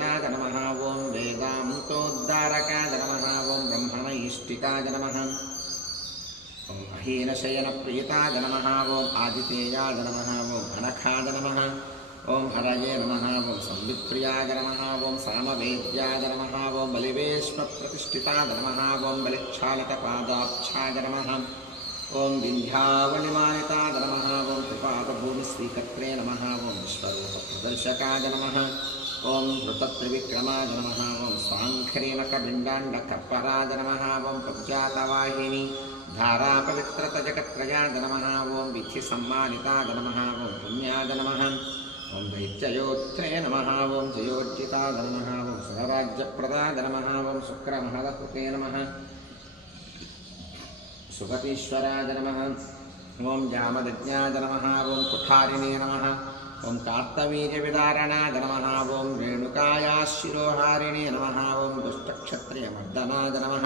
वेदाय नमः ॐ वेदान्तोद्धारकाय नमः ॐ ब्रह्मणैष्टिकाय नमः ॐ अहीनशयनप्रियताय नमः ॐ आदितेयाय नमः ॐ अनखाय नमः ॐ हरये नमः ॐ संवित्प्रियाय नमः ॐ सामवेद्याय नमः ॐ बलिवेश्वप्रतिष्ठिताय नमः ॐ बलिक्षालितपादाक्षाय नमः ॐ विन्ध्यावलिमानिताय नमः ॐ त्रिपादभूमिश्रीकर्त्रे नमः ॐ विश्वरूपप्रदर्शकाय नमः ॐ धृतत्रिविक्रमाय नमः ॐ स्वाङ्खरीमकबिण्डाण्डकर्पराय नमः ॐ पञ्चातवाहिनी धारापवित्रतजगत्रयाय नमः ॐ विधिसम्मानिताय नमः ॐ पुण्याय नमः ॐ दैत्ययोत्रे नमः ॐ जयोर्जिताय नमः ॐ सुरराज्यप्रदाय नमः ॐ शुक्रमहलकृते नमः सुगतीश्वराय नमः ॐ जामदज्ञाय नमः ॐ कुठारिणे नमः ॐ कार्तवीर्यविदारणाय नमः ॐ रेणुकायाः शिरोहारिणे नमः ॐ दुष्टक्षत्रियमर्दनाय नमः